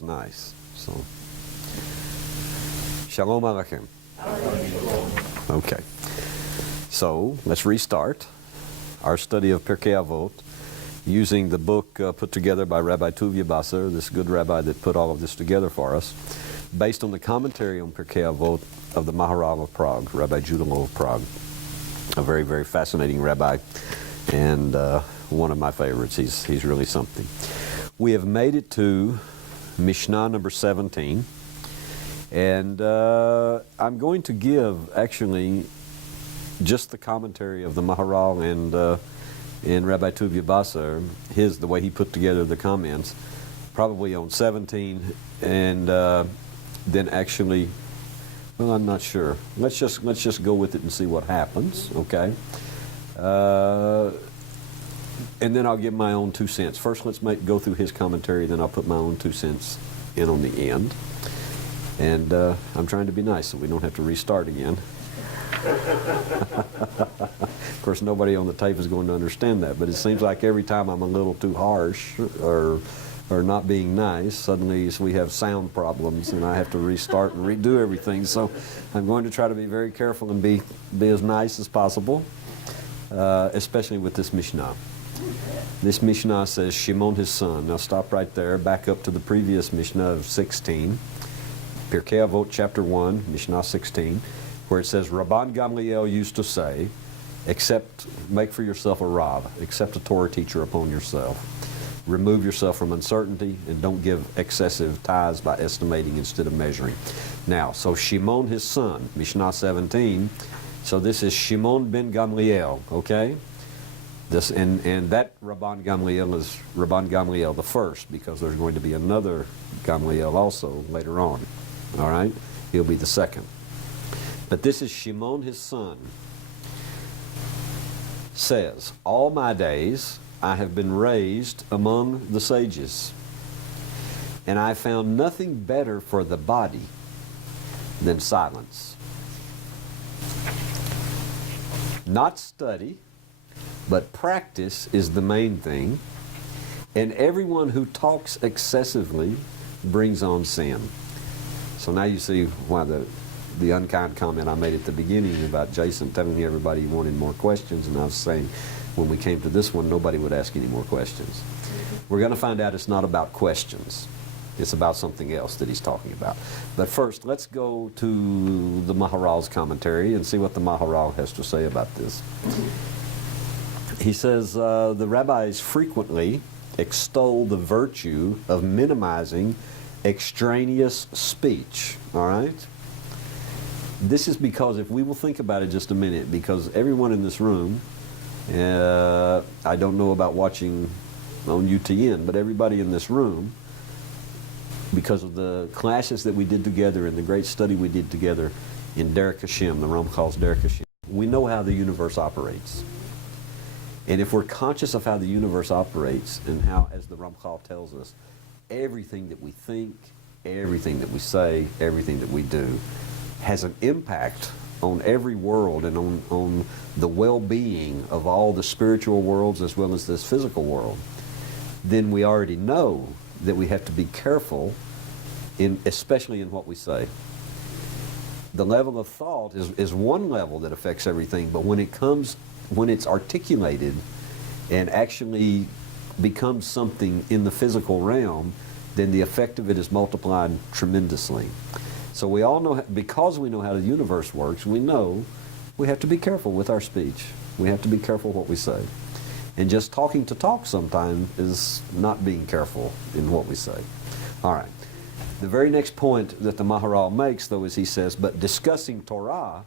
was nice. So, Shalom Aleichem. Okay. So, let's restart our study of Pirkei Avot using the book put together by Rabbi Tuvia Basser, this good rabbi that put all of this together for us, based on the commentary on Pirkei Avot of the Maharal of Prague, Rabbi Judah of Prague. A very, very fascinating rabbi, and one of my favorites. He's really something. We have made it to Mishnah number 17, and I'm going to give actually just the commentary of the Maharal and Rabbi Tuvia Basser, the way he put together the comments, probably on 17, and then actually, well, I'm not sure. Let's just go with it and see what happens, okay? And then I'll give my own 2 cents. First, let's go through his commentary, then I'll put my own 2 cents in on the end. And I'm trying to be nice so we don't have to restart again. Of course, nobody on the tape is going to understand that, but it seems like every time I'm a little too harsh or not being nice, suddenly we have sound problems and I have to restart and redo everything. So I'm going to try to be very careful and be as nice as possible, especially with this Mishnah. This Mishnah says, Shimon his son. Now stop right there, back up to the previous Mishnah of 16, Pirkei Avot chapter 1, Mishnah 16, where it says, Rabban Gamliel used to say, make for yourself a Rav, accept a Torah teacher upon yourself. Remove yourself from uncertainty and don't give excessive tithes by estimating instead of measuring. Now, so Shimon his son, Mishnah 17, so this is Shimon ben Gamliel, okay? This and that Rabban Gamliel is Rabban Gamliel the first, because there's going to be another Gamliel also later on. All right? He'll be the second. But this is Shimon his son, says, all my days I have been raised among the sages, and I found nothing better for the body than silence. Not study, but practice is the main thing, and everyone who talks excessively brings on sin. So now you see why the unkind comment I made at the beginning about Jason telling everybody he wanted more questions, and I was saying when we came to this one, nobody would ask any more questions. We're going to find out it's not about questions. It's about something else that he's talking about. But first, let's go to the Maharal's commentary and see what the Maharal has to say about this. He says, the rabbis frequently extol the virtue of minimizing extraneous speech, all right? This is because, if we will think about it just a minute, because everyone in this room, I don't know about watching on UTN, but everybody in this room, because of the classes that we did together and the great study we did together in Derek Hashem, the Ramchal's Derek Hashem, we know how the universe operates. And if we're conscious of how the universe operates and how, as the Ramchal tells us, everything that we think, everything that we say, everything that we do has an impact on every world and on the well-being of all the spiritual worlds as well as this physical world, then we already know that we have to be careful, especially in what we say. The level of thought is one level that affects everything, but when it's articulated and actually becomes something in the physical realm, then the effect of it is multiplied tremendously. So we all know, because we know how the universe works, we know we have to be careful with our speech. We have to be careful what we say. And just talking to talk sometimes is not being careful in what we say. All right. The very next point that the Maharal makes, though, is he says, but discussing Torah,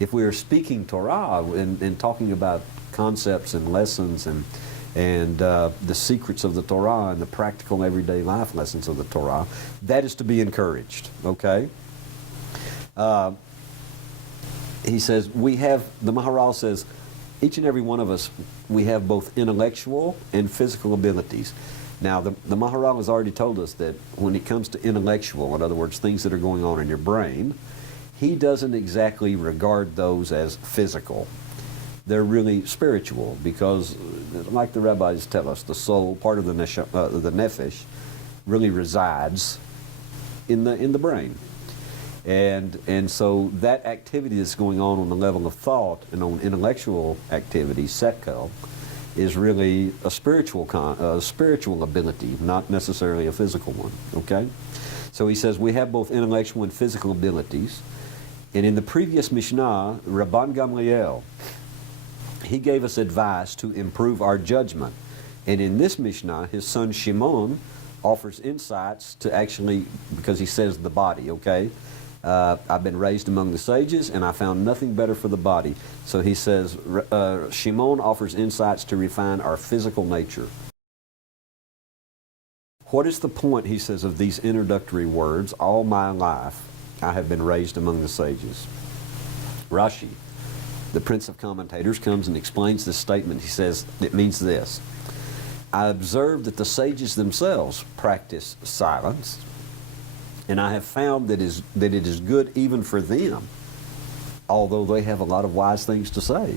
if we are speaking Torah and talking about concepts and lessons and the secrets of the Torah and the practical everyday life lessons of the Torah, that is to be encouraged, okay? He says, the Maharal says, each and every one of us, we have both intellectual and physical abilities. Now, the Maharal has already told us that when it comes to intellectual, in other words, things that are going on in your brain, he doesn't exactly regard those as physical. They're really spiritual, because, like the rabbis tell us, the soul, part of the nefesh, really resides in the brain. And so that activity that's going on the level of thought and on intellectual activity, setko, is really a spiritual ability, not necessarily a physical one, okay? So he says we have both intellectual and physical abilities. And in the previous Mishnah, Rabban Gamliel, he gave us advice to improve our judgment. And in this Mishnah, his son Shimon offers insights to actually, because he says the body, okay? I've been raised among the sages, and I found nothing better for the body. So he says, Shimon offers insights to refine our physical nature. What is the point, he says, of these introductory words? All my life I have been raised among the sages. Rashi, the prince of commentators, comes and explains this statement. He says, it means this. I observed that the sages themselves practice silence, and I have found that it is good even for them, although they have a lot of wise things to say.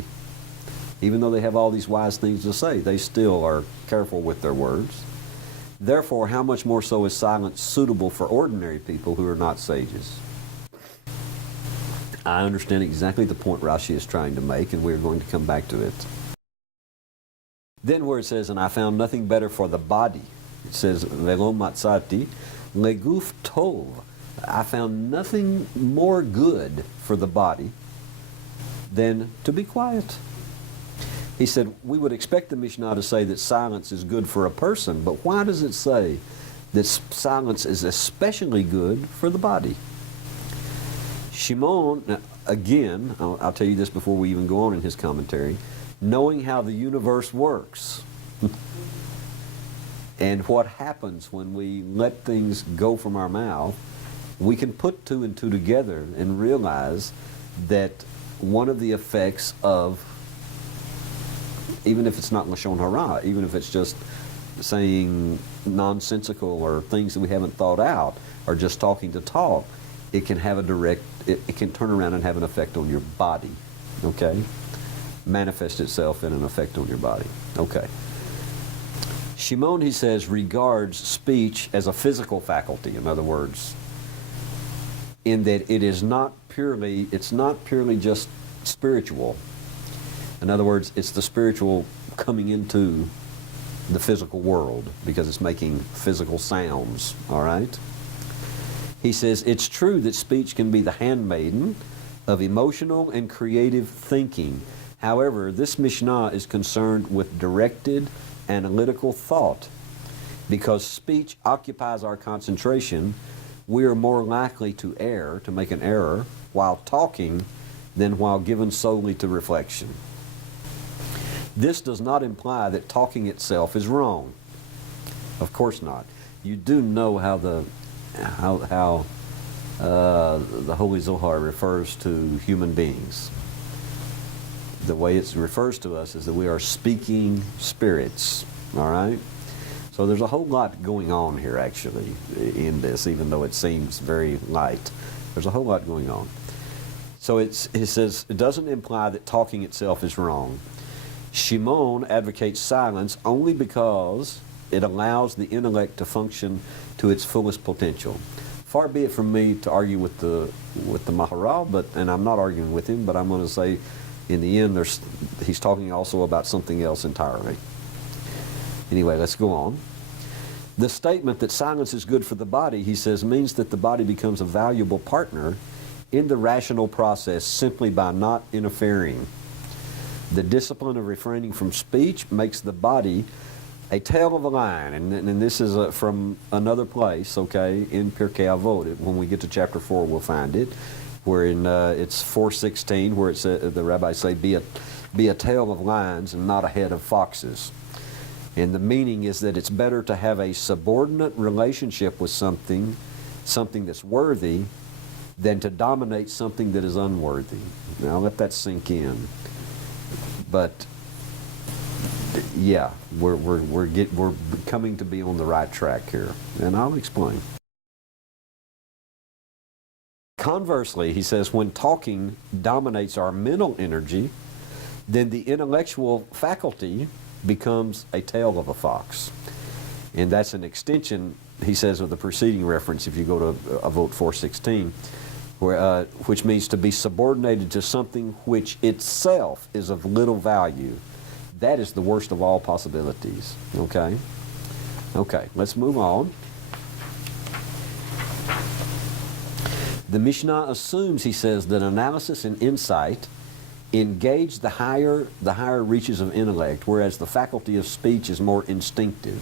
Even though they have all these wise things to say, they still are careful with their words. Therefore, how much more so is silence suitable for ordinary people who are not sages? I understand exactly the point Rashi is trying to make, and we're going to come back to it. Then where it says, and I found nothing better for the body, it says, Velo matzati leguf tov. I found nothing more good for the body than to be quiet. He said, we would expect the Mishnah to say that silence is good for a person, but why does it say that silence is especially good for the body? Shimon, again, I'll tell you this before we even go on in his commentary, knowing how the universe works and what happens when we let things go from our mouth, we can put two and two together and realize that one of the effects of, even if it's not Lashon Hara, even if it's just saying nonsensical or things that we haven't thought out, or just talking to talk, it can have it can turn around and have an effect on your body, okay? Manifest itself in an effect on your body, okay? Shimon, he says, regards speech as a physical faculty, in other words, in that it's not purely just spiritual. In other words, it's the spiritual coming into the physical world because it's making physical sounds, all right? He says, it's true that speech can be the handmaiden of emotional and creative thinking. However, this Mishnah is concerned with directed analytical thought. Because speech occupies our concentration, we are more likely to err, to make an error, while talking than while given solely to reflection. This does not imply that talking itself is wrong. Of course not. You do know how the Holy Zohar refers to human beings. The way it refers to us is that we are speaking spirits, all right? So there's a whole lot going on here, actually, in this, even though it seems very light. There's a whole lot going on. So it says, it doesn't imply that talking itself is wrong. Shimon advocates silence only because it allows the intellect to function to its fullest potential. Far be it from me to argue with the Maharal, and I'm not arguing with him, but I'm going to say in the end he's talking also about something else entirely. Anyway, let's go on. The statement that silence is good for the body, he says, means that the body becomes a valuable partner in the rational process simply by not interfering. The discipline of refraining from speech makes the body a tail of a lion, and this is from another place, okay, in Pirkei Avot. When we get to chapter 4, we'll find it, where it's 4:16, where it's the rabbis say, be a tail of lions and not a head of foxes. And the meaning is that it's better to have a subordinate relationship with something that's worthy, than to dominate something that is unworthy. Now let that sink in. But yeah, we're coming to be on the right track here, and I'll explain. Conversely, he says, when talking dominates our mental energy, then the intellectual faculty becomes a tail of a fox. And that's an extension he says of the preceding reference, if you go to Avot 4:16, which means to be subordinated to something which itself is of little value. That is the worst of all possibilities. Okay? Okay, let's move on. The Mishnah assumes, he says, that analysis and insight engage the higher reaches of intellect, whereas the faculty of speech is more instinctive.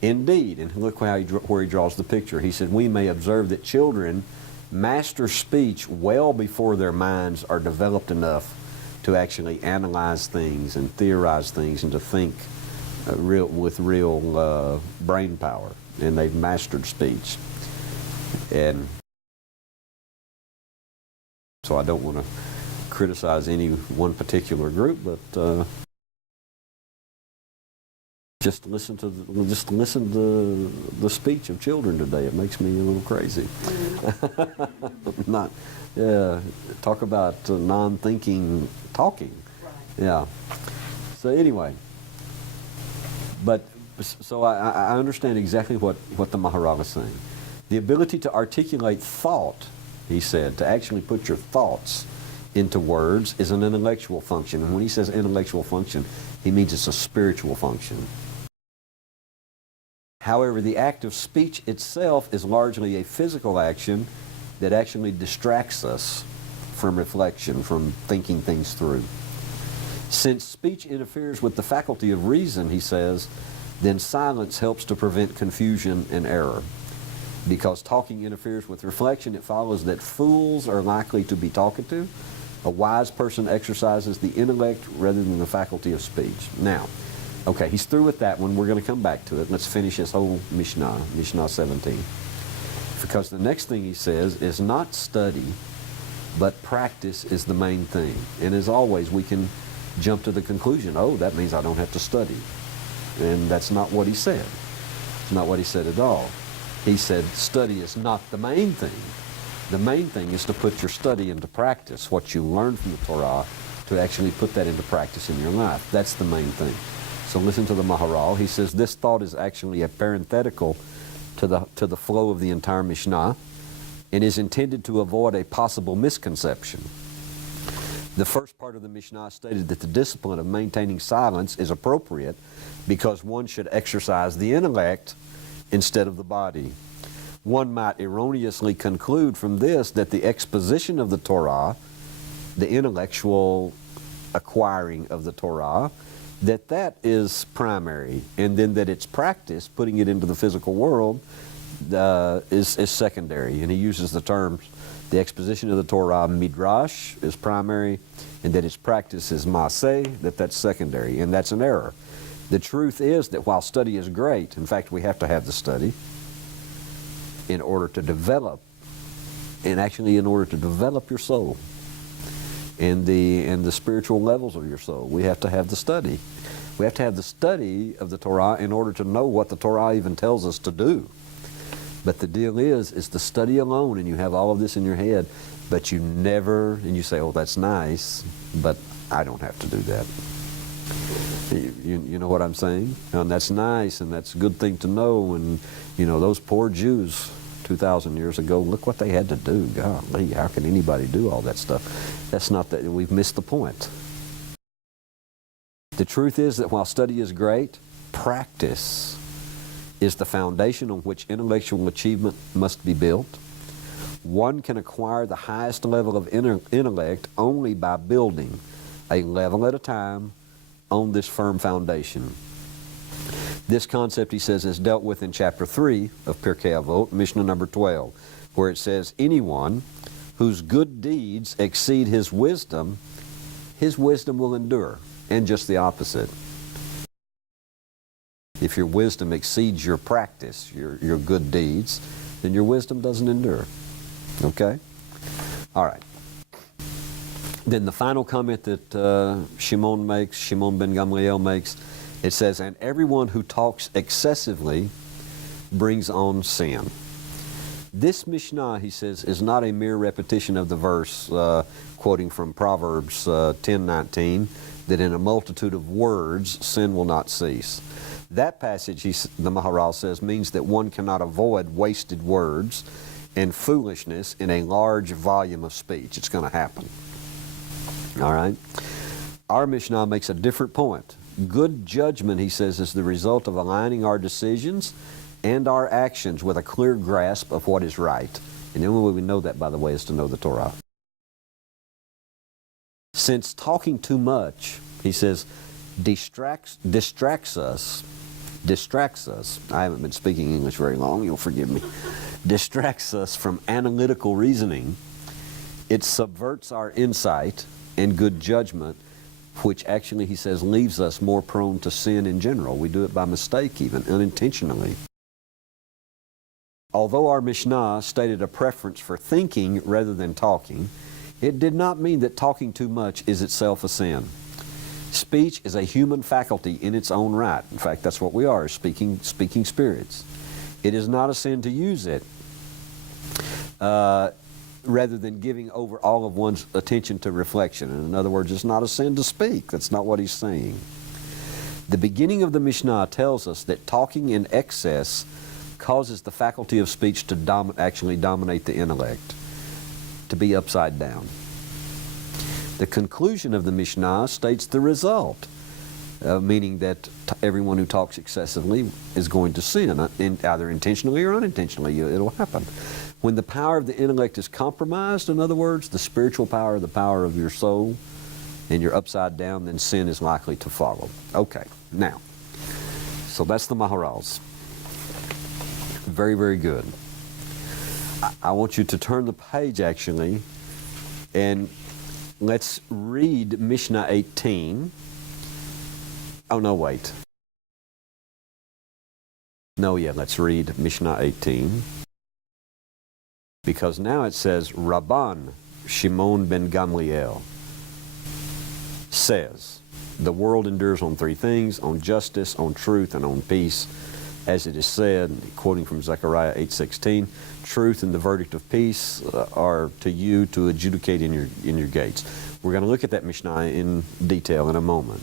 Indeed, and look where he draws the picture. He said, we may observe that children master speech well before their minds are developed enough to actually analyze things and theorize things and to think with real brain power. And they've mastered speech. And so I don't want to criticize any one particular group, but just listen to the speech of children today. It makes me a little crazy. Talk about non-thinking talking. Right. Yeah. So anyway, so I understand exactly what the Maharal is saying. The ability to articulate thought, he said, to actually put your thoughts into words is an intellectual function. And when he says intellectual function, he means it's a spiritual function. However, the act of speech itself is largely a physical action that actually distracts us from reflection, from thinking things through. Since speech interferes with the faculty of reason, he says, then silence helps to prevent confusion and error. Because talking interferes with reflection, it follows that fools are likely to be talkative. A wise person exercises the intellect rather than the faculty of speech. Now, okay, he's through with that one. We're going to come back to it. Let's finish this whole Mishnah, Mishnah 17. Because the next thing he says is not study, but practice is the main thing. And as always, we can jump to the conclusion, oh, that means I don't have to study. And that's not what he said. It's not what he said at all. He said study is not the main thing. The main thing is to put your study into practice, what you learn from the Torah, to actually put that into practice in your life. That's the main thing. So listen to the Maharal. He says this thought is actually a parenthetical to the flow of the entire Mishnah and is intended to avoid a possible misconception. The first part of the Mishnah stated that the discipline of maintaining silence is appropriate because one should exercise the intellect instead of the body. One might erroneously conclude from this that the exposition of the Torah, the intellectual acquiring of the Torah, that is primary, and then that its practice, putting it into the physical world, is secondary. And he uses the terms, the exposition of the Torah, midrash, is primary, and that its practice is maseh, that's secondary, and that's an error. The truth is that while study is great, in fact, we have to have the study in order to develop, and actually in order to develop your soul and the spiritual levels of your soul. We have to have the study. We have to have the study of the Torah in order to know what the Torah even tells us to do. But the deal is the study alone, and you have all of this in your head, but you never, and you say, oh, that's nice, but I don't have to do that. You know what I'm saying? And that's nice, and that's a good thing to know, and you know, those poor Jews 2,000 years ago, look what they had to do. Golly, how can anybody do all that stuff? That's not that, we've missed the point. The truth is that while study is great, practice is the foundation on which intellectual achievement must be built. One can acquire the highest level of intellect only by building a level at a time on this firm foundation. This concept, he says, is dealt with in chapter 3 of Pirkei Avot, Mishnah number 12, where it says, anyone whose good deeds exceed his wisdom will endure, and just the opposite. If your wisdom exceeds your practice, your good deeds, then your wisdom doesn't endure. Okay? All right. Then the final comment that Shimon ben Gamliel makes, it says, and everyone who talks excessively brings on sin. This Mishnah, he says, is not a mere repetition of the verse, quoting from Proverbs 10:19, that in a multitude of words sin will not cease. That passage, the Maharal says, means that one cannot avoid wasted words and foolishness in a large volume of speech. It's going to happen. All right? Our Mishnah makes a different point. Good judgment, he says, is the result of aligning our decisions and our actions with a clear grasp of what is right. And the only way we know that, by the way, is to know the Torah. Since talking too much, he says, distracts us. I haven't been speaking English very long, you'll forgive me. Distracts us from analytical reasoning. It subverts our insight and good judgment, which actually, he says, leaves us more prone to sin in general. We do it by mistake even, unintentionally. Although our Mishnah stated a preference for thinking rather than talking, it did not mean that talking too much is itself a sin. Speech is a human faculty in its own right. In fact, that's what we are, speaking spirits. It is not a sin to use it rather than giving over all of one's attention to reflection. And in other words, it's not a sin to speak. That's not what he's saying. The beginning of the Mishnah tells us that talking in excess causes the faculty of speech to actually dominate the intellect, to be upside down. The conclusion of the Mishnah states the result, meaning that everyone who talks excessively is going to sin, either intentionally or unintentionally. It'll happen. When the power of the intellect is compromised, in other words, the spiritual power, the power of your soul, and you're upside down, then sin is likely to follow. Okay, now, so that's the Maharals. Very, very good. I want you to turn the page, actually, and let's read Mishnah 18. Oh, no, wait. No, yeah, let's read Mishnah 18. Because now it says, Rabban Shimon ben Gamliel says, the world endures on three things, on justice, on truth, and on peace. As it is said, quoting from Zechariah 8:16, truth and the verdict of peace are to you to adjudicate in your gates. We're going to look at that Mishnah in detail in a moment.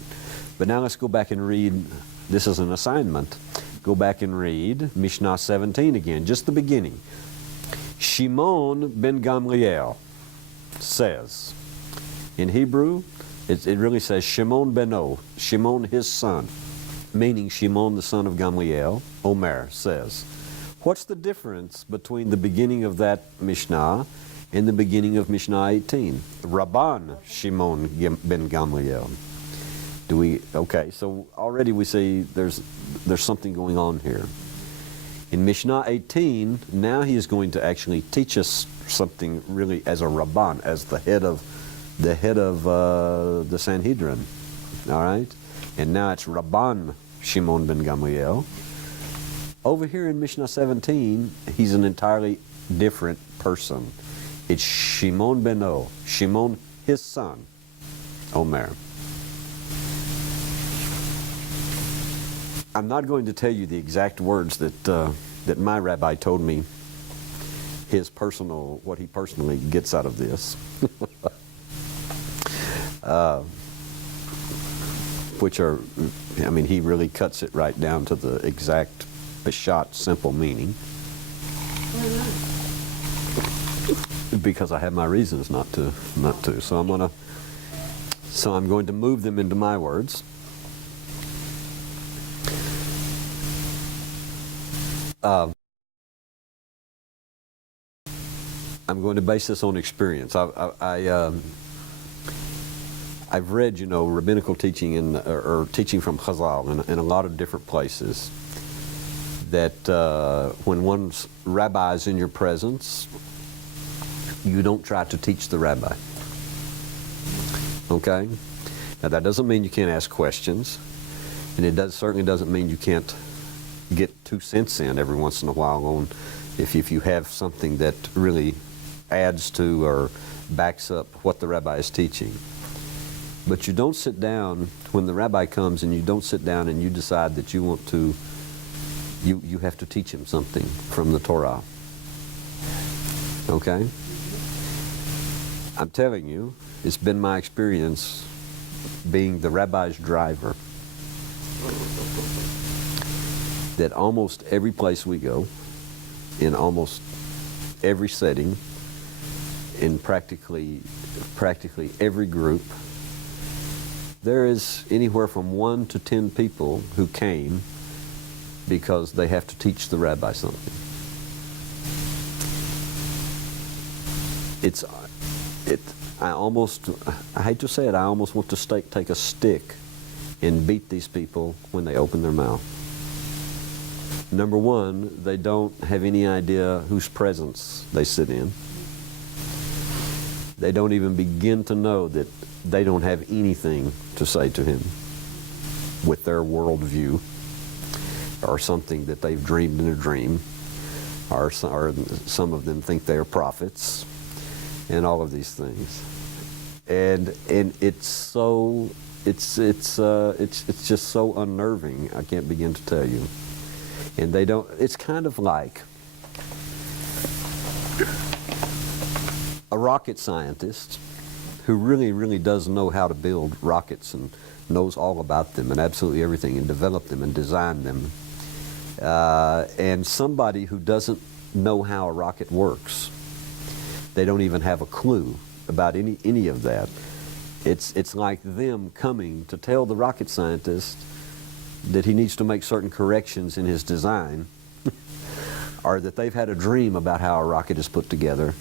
But now let's go back and read, this is an assignment, go back and read Mishnah 17 again, just the beginning. Shimon ben Gamliel says, in Hebrew, it really says Shimon beno, Shimon his son, meaning Shimon the son of Gamliel, Omer says. What's the difference between the beginning of that Mishnah and the beginning of Mishnah 18? Rabban Shimon ben Gamliel. Okay, so already we see there's something going on here. In Mishnah 18, now he is going to actually teach us something really as a Rabban, as the head of the Sanhedrin. All right? And now it's Rabban Shimon ben Gamliel. Over here in Mishnah 17, he's an entirely different person. It's Shimon beno, Shimon his son, Omer. I'm not going to tell you the exact words that my rabbi told me, what he personally gets out of this. Which are, I mean, he really cuts it right down to the exact Peshat, simple meaning. Because I have my reasons not to. So I'm going to move them into my words. I'm going to base this on experience. I've read, rabbinical teaching or teaching from Chazal in a lot of different places that when one's rabbi is in your presence, you don't try to teach the rabbi. Okay? Now that doesn't mean you can't ask questions, and it certainly doesn't mean you can't get 2 cents in every once in a while on if you have something that really adds to or backs up what the rabbi is teaching. But you don't sit down when the rabbi comes, and you don't sit down and you decide that you want to, you have to teach him something from the Torah. Okay? I'm telling you, it's been my experience being the rabbi's driver. that almost every place we go, in almost every setting, in practically every group, there is anywhere from 1 to 10 people who came because they have to teach the rabbi something. I hate to say it, I almost want to take a stick and beat these people when they open their mouth. Number one, they don't have any idea whose presence they sit in. They don't even begin to know that they don't have anything to say to him with their worldview or something that they've dreamed in a dream, or some of them think they're prophets, and all of these things. And it's just so unnerving. I can't begin to tell you. And they don't. It's kind of like a rocket scientist who really does know how to build rockets and knows all about them and absolutely everything and develop them and design them. And somebody who doesn't know how a rocket works. They don't even have a clue about any of that. It's like them coming to tell the rocket scientist that he needs to make certain corrections in his design, or that they've had a dream about how a rocket is put together,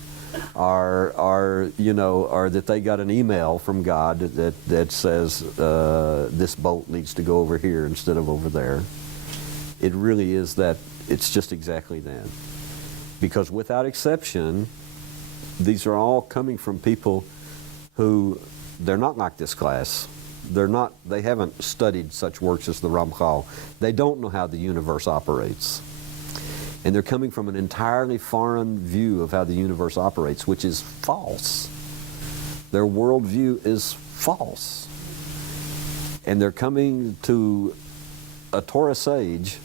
or that they got an email from God that says this bolt needs to go over here instead of over there. It really is that. It's just exactly that. Because without exception, these are all coming from people who, they're not like this class. They haven't studied such works as the Ramchal. They don't know how the universe operates. And they're coming from an entirely foreign view of how the universe operates, which is false. Their worldview is false. And they're coming to a Torah sage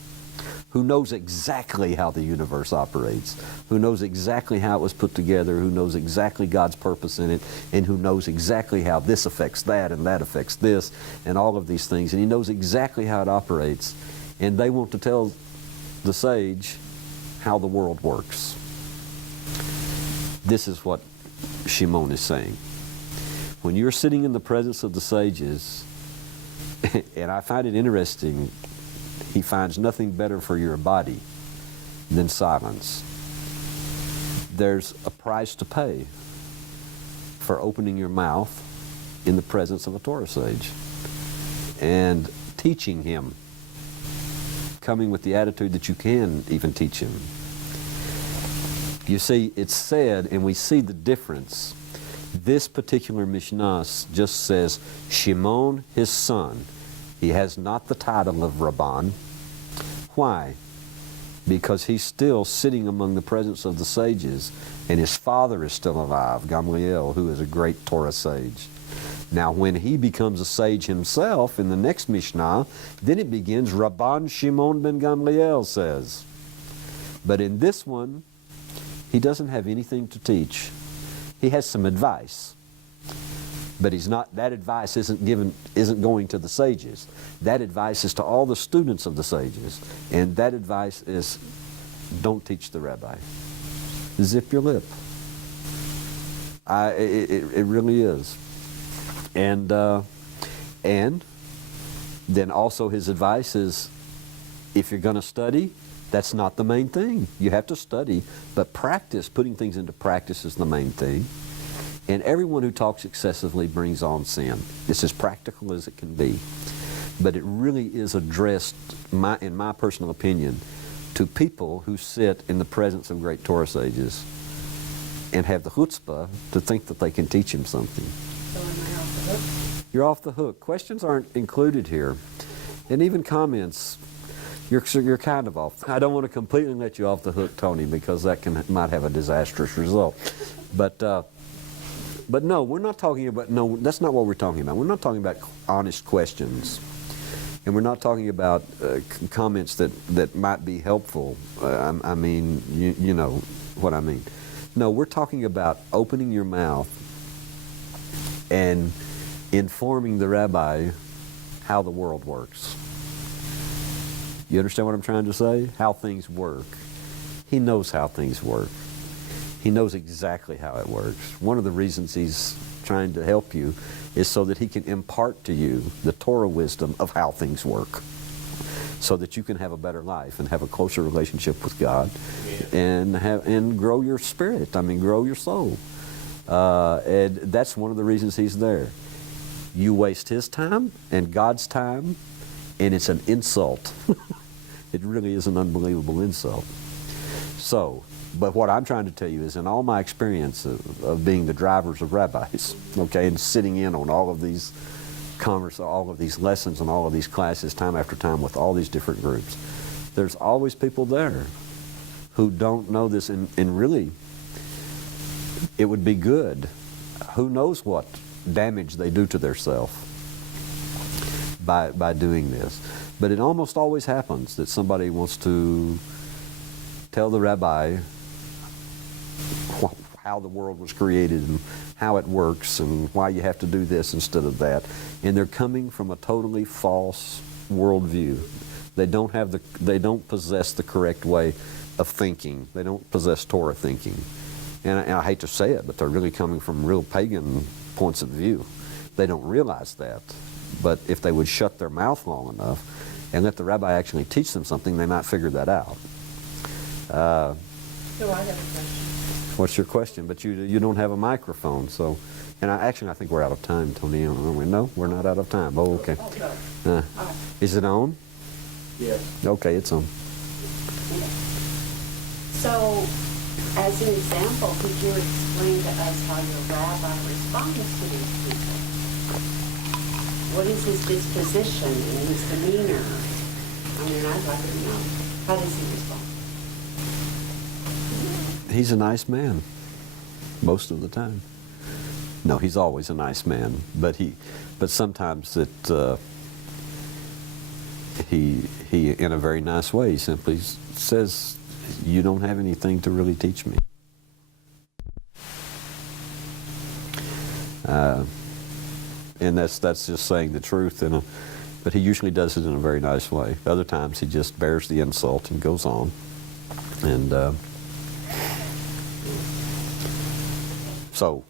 who knows exactly how the universe operates, who knows exactly how it was put together, who knows exactly God's purpose in it, and who knows exactly how this affects that and that affects this and all of these things. And he knows exactly how it operates. And they want to tell the sage how the world works. This is what Shimon is saying. When you're sitting in the presence of the sages, and I find it interesting, he finds nothing better for your body than silence. There's a price to pay for opening your mouth in the presence of a Torah sage and teaching him, coming with the attitude that you can even teach him. You see, it's said, and we see the difference. This particular Mishnah just says, Shimon, his son. He has not the title of Rabban. Why? Because he's still sitting among the presence of the sages, and his father is still alive, Gamliel, who is a great Torah sage. Now, when he becomes a sage himself in the next Mishnah, then it begins, Rabban Shimon ben Gamliel says. But in this one, he doesn't have anything to teach. He has some advice. But that advice isn't going to the sages. That advice is to all the students of the sages. And that advice is, don't teach the rabbi. Zip your lip. It really is. And then also his advice is, if you're going to study, that's not the main thing. You have to study, but practice, putting things into practice is the main thing. And everyone who talks excessively brings on sin. It's as practical as it can be. But it really is addressed, in my personal opinion, to people who sit in the presence of great Torah sages and have the chutzpah to think that they can teach him something. So am I off the hook? You're off the hook. Questions aren't included here. And even comments, you're kind of off. I don't want to completely let you off the hook, Tony, because that might have a disastrous result. But no, we're not talking about, no, that's not what we're talking about. We're not talking about honest questions. And we're not talking about comments that might be helpful. I mean, you know what I mean. No, we're talking about opening your mouth and informing the rabbi how the world works. You understand what I'm trying to say? How things work. He knows how things work. He knows exactly how it works. One of the reasons he's trying to help you is so that he can impart to you the Torah wisdom of how things work, so that you can have a better life and have a closer relationship with God, and grow your spirit. I mean, grow your soul. And that's one of the reasons he's there. You waste his time and God's time, and it's an insult. It really is an unbelievable insult. So, but what I'm trying to tell you is, in all my experience of being the drivers of rabbis, okay, and sitting in on all of these all of these lessons and all of these classes time after time with all these different groups, there's always people there who don't know this, and really, it would be good. Who knows what damage they do to themselves by doing this. But it almost always happens that somebody wants to tell the rabbi how the world was created and how it works and why you have to do this instead of that. And they're coming from a totally false worldview. They don't possess the correct way of thinking. They don't possess Torah thinking. And I hate to say it, but they're really coming from real pagan points of view. They don't realize that. But if they would shut their mouth long enough and let the rabbi actually teach them something, they might figure that out. So I have a question. What's your question? But you don't have a microphone, so. And I think we're out of time, Tony. No, we're not out of time. Oh, okay. All right. Is it on? Yes. Okay, it's on. Okay. So, as an example, could you explain to us how your rabbi responds to these people? What is his disposition and his demeanor? I mean, I'd like to know. How does he respond? He's a nice man, most of the time. No, he's always a nice man, but sometimes he in a very nice way, he simply says, "You don't have anything to really teach me." And that's just saying the truth, but he usually does it in a very nice way. Other times he just bears the insult and goes on. And so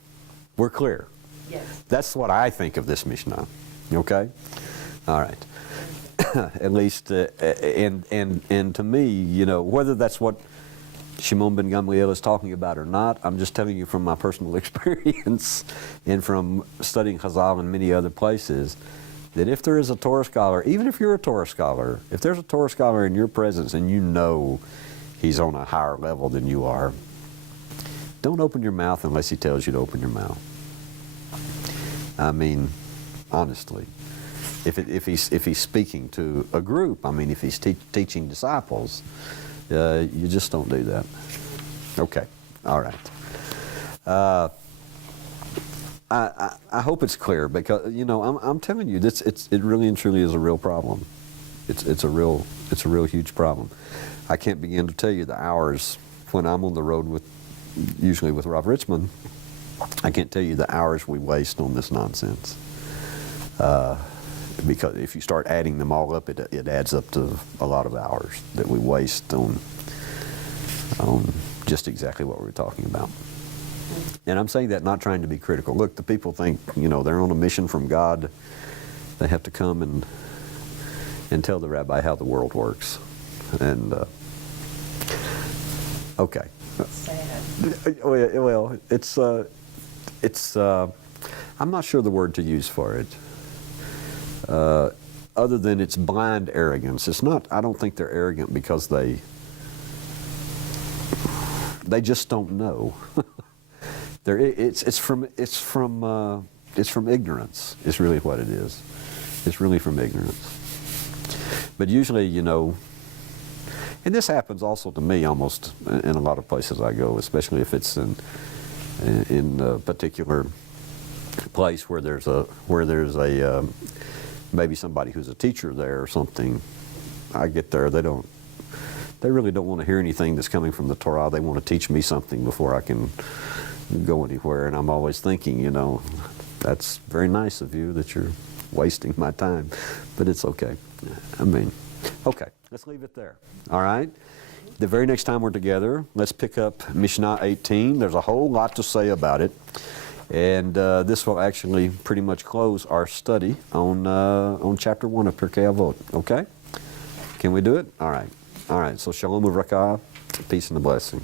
we're clear. Yes. That's what I think of this Mishnah. Okay? All right. At least, and to me, whether that's what Shimon ben Gamliel is talking about or not, I'm just telling you from my personal experience and from studying Chazal in many other places, that if there is a Torah scholar, even if you're a Torah scholar, if there's a Torah scholar in your presence and you know he's on a higher level than you are, don't open your mouth unless he tells you to open your mouth. I mean, honestly. If he's speaking to a group, I mean, if he's teaching disciples, you just don't do that. Okay, all right. I hope it's clear, because I'm telling you, it really and truly is a real problem. It's a real huge problem. I can't begin to tell you the hours when I'm on the road usually with Rob Richmond. I can't tell you the hours we waste on this nonsense. Because if you start adding them all up, it adds up to a lot of hours that we waste on just exactly what we were talking about. And I'm saying that not trying to be critical. Look, the people think, they're on a mission from God. They have to come and tell the rabbi how the world works. And, okay. Sad. Well, it's I'm not sure the word to use for it. Other than it's blind arrogance. It's not. I don't think they're arrogant because they just don't know. It's from ignorance. It's really what it is. It's really from ignorance. But usually, and this happens also to me almost in a lot of places I go, especially if it's in a particular place where there's a maybe somebody who's a teacher there or something. I get there, they really don't want to hear anything that's coming from the Torah. They want to teach me something before I can go anywhere. And I'm always thinking, that's very nice of you that you're wasting my time, but it's okay. I mean, Okay, let's leave it there. All right? The very next time we're together, let's pick up Mishnah 18. There's a whole lot to say about it. And this will actually pretty much close our study on chapter 1 of Pirkei Avot. Okay? Can we do it? All right. All right. So shalom uvracha, peace and a blessing.